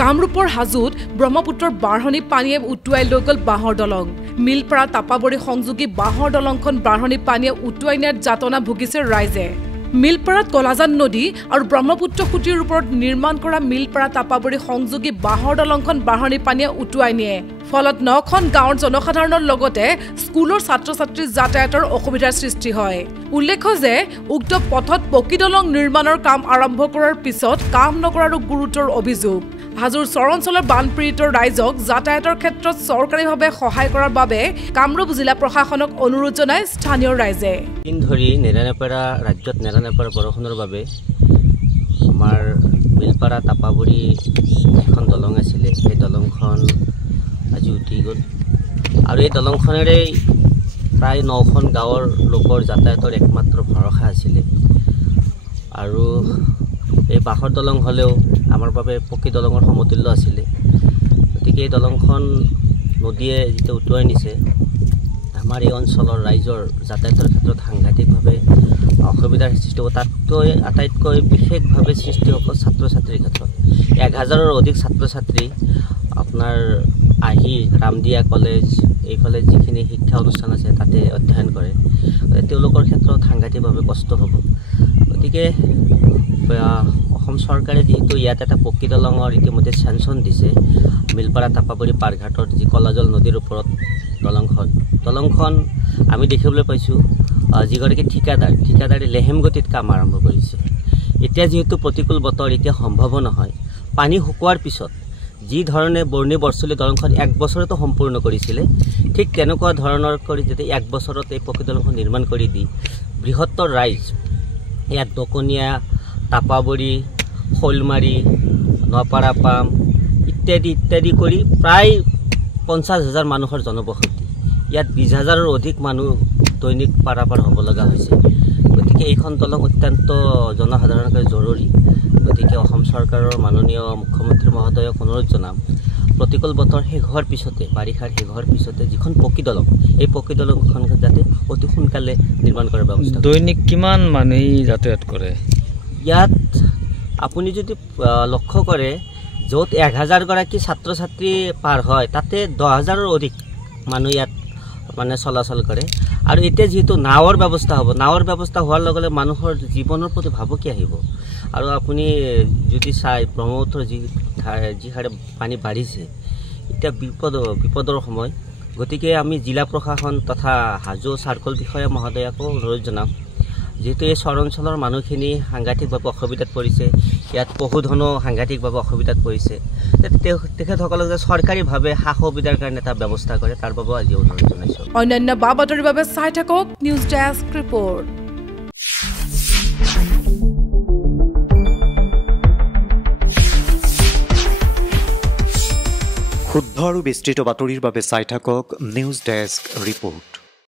কামৰূপৰ হাজোত ব্ৰহ্মপুত্ৰৰ বাঢ়নী পানীয়ে উটুৱাই লৈ গ'ল বাঁহৰ দলং মিলপাৰা তাপাবৰী সংযোগী বাঁহৰ দলংখন বাঢ়নী পানীয়ে উটুৱাই নিয়াত যাতনা ভুগিছে ৰাইজে মিলপাৰাত কলাজান নদী আৰু ব্ৰহ্মপুত্ৰ খুঁটিৰ ওপৰত নিৰ্মাণ কৰা মিলপাৰা তাপাবৰী সংযোগী বাঁহৰ দলংখন বাঢ়নী পানীয়ে উটুৱাই নিয়ে ফলত 9খন গাঁৱৰ জনসাধাৰণৰ লগতে স্কুলৰ ছাত্ৰ-ছাত্ৰীৰ যাতায়াতৰ অসুবিধাৰ সৃষ্টি হয় উল্লেখ্য যে উক্ত পথত পকী দলং নিৰ্মাণৰ কাম আৰম্ভ কৰাৰ পিছত কাম নকৰাৰো গুৰুতৰ অভিযোগ হাজোৰ চৰঞ্চলৰ বানপীড়িত ৰাইজক যাতায়াতৰ ক্ষেত্ৰত চৰকাৰীভাৱে সহায় কৰাৰ বাবে কামৰূপ জিলা প্ৰশাসনক অনুৰোধ জনায় স্থানীয় ৰাইজে দিন ধৰি নেৰানেপেৰা ৰাজ্যত নেৰানেপেৰা বৰষুণৰ বাবে আমাৰ মিলপাৰা তাপাবৰী এখন দলং আছিলে এই দলংখন আজি উঠি গ'ল আৰু এই দলংখনেৰে প্ৰায় 9খন গাঁৱৰ লোকৰ যাতায়াতৰ একমাত্ৰ ভৰসা আছিলে আৰু এই বাঁহৰ দলং হ'লেও আমাৰ বাবে পকী দলঙৰ সমতুল্য আছিলে গতিকে এই দলংখন নদীয়ে যেতিয়া উটুৱাই নিছে আমাৰ এই অঞ্চলৰ ৰাইজৰ যাতায়াতৰ ক্ষেত্ৰত সাংঘাতিকভাৱে অসুবিধাৰ সৃষ্টি হ'ব তাতকৈ আটাইতকৈ বিশেষভাৱে সৃষ্টি হ'ব ছাত্ৰ ছাত্ৰীৰ ক্ষেত্ৰত 1000ৰ অধিক ছাত্ৰ ছাত্ৰী আপোনাৰ আহি ৰামদিয়া কলেজ এইফালে যিখিনি শিক্ষা অনুষ্ঠান আছে তাতে অধ্যয়ন কৰে তেওঁলোকৰ ক্ষেত্ৰত সাংঘাতিকভাৱে কষ্ট হ'ব গতিকে অসম চৰকাৰে যেহেতু ইয়াত এটা পকী দলঙৰ ইতিমধ্যে চেংচন দিছে মিলপাৰা তাপাবৰী পাৰঘাটত যি কলাজল নদীৰ ওপৰত দলংখন আমি দেখিবলৈ পাইছোঁ যিগৰাকী ঠিকাদাৰে লেহেম গতিত কাম আৰম্ভ কৰিছে এতিয়া যেহেতু প্ৰতিকূল বতৰ এতিয়া সম্ভৱ নহয় পানী শুকোৱাৰ পিছত যি ধৰণে বৰ্ণী বৰচলী দলংখন 1 বছৰতো সম্পূৰ্ণ কৰিছিলে ঠিক তেনেকুৱা ধৰণৰ কৰি যদি 1 বছৰত এই পকী দলংখন নিৰ্মাণ কৰি দি বৃহত্তৰ ৰাইজ ইয়াত দকনীয়া তাপাবৰী শৈলমাৰী নপাৰা পাম ইত্যাদি কৰি প্ৰায় 50,000 মানুহৰ জনবসতি ইয়াত 20,000ৰ অধিক মানুহ দৈনিক পাৰাপাৰ হ'ব লগা হৈছে গতিকে এইখন দলং অত্যন্ত জনসাধাৰণৰ কাৰণে জৰুৰী গতিকে অসম চৰকাৰৰ মাননীয় মুখ্যমন্ত্ৰী মহোদয়ক অনুৰোধ জনাম প্ৰতিকূল বতৰ শেষ হোৱাৰ পিছতে বাৰিষাৰ শেষ হোৱাৰ পিছতে যিখন পকী দলং এই পকী দলংখন যাতে অতি সোনকালে নিৰ্মাণ কৰাৰ ব্যৱস্থা দৈনিক কিমান মানুহ যাতায়াত কৰে ইয়াত আপুনি যদি লক্ষ্য কৰে য'ত 1000 গৰাকী ছাত্ৰ ছাত্ৰী পাৰ হয় তাতে 10,000ৰ অধিক মানুহ ইয়াত মানে চলাচল কৰে আৰু এতিয়া যেহেতু নাৱৰ ব্যৱস্থা হোৱাৰ লগে লগে মানুহৰ জীৱনৰ প্ৰতি ভাবুকি আহিব আৰু আপুনি যদি চাই ব্ৰহ্মপুত্ৰৰ যি হাৰে পানী বাঢ়িছে এতিয়া বিপদৰ সময় গতিকে আমি জিলা প্ৰশাসন তথা হাজো চাৰ্কল বিষয়া মহোদয়কো অনুৰোধ জনাম যেহেতু এই চৰঞ্চলৰ মানুহখিনি সাংঘাতিকভাৱে অসুবিধাত পৰিছে ইয়াত পশুধনো সাংঘাতিকভাৱে অসুবিধাত পৰিছে তেখেতসকলক যে চৰকাৰীভাৱে সা সুবিধাৰ কাৰণে এটা ব্যৱস্থা কৰে তাৰ বাবে আজি অনুৰোধ জনাইছোঁ অন্যান্য বাতৰিৰ বাবে চাই থাকক নিউজ ডেস্ক ৰিপৰ্ট শুদ্ধ আৰু বিস্তৃত বাতৰিৰ বাবে চাই থাকক নিউজ ডেস্ক ৰিপৰ্ট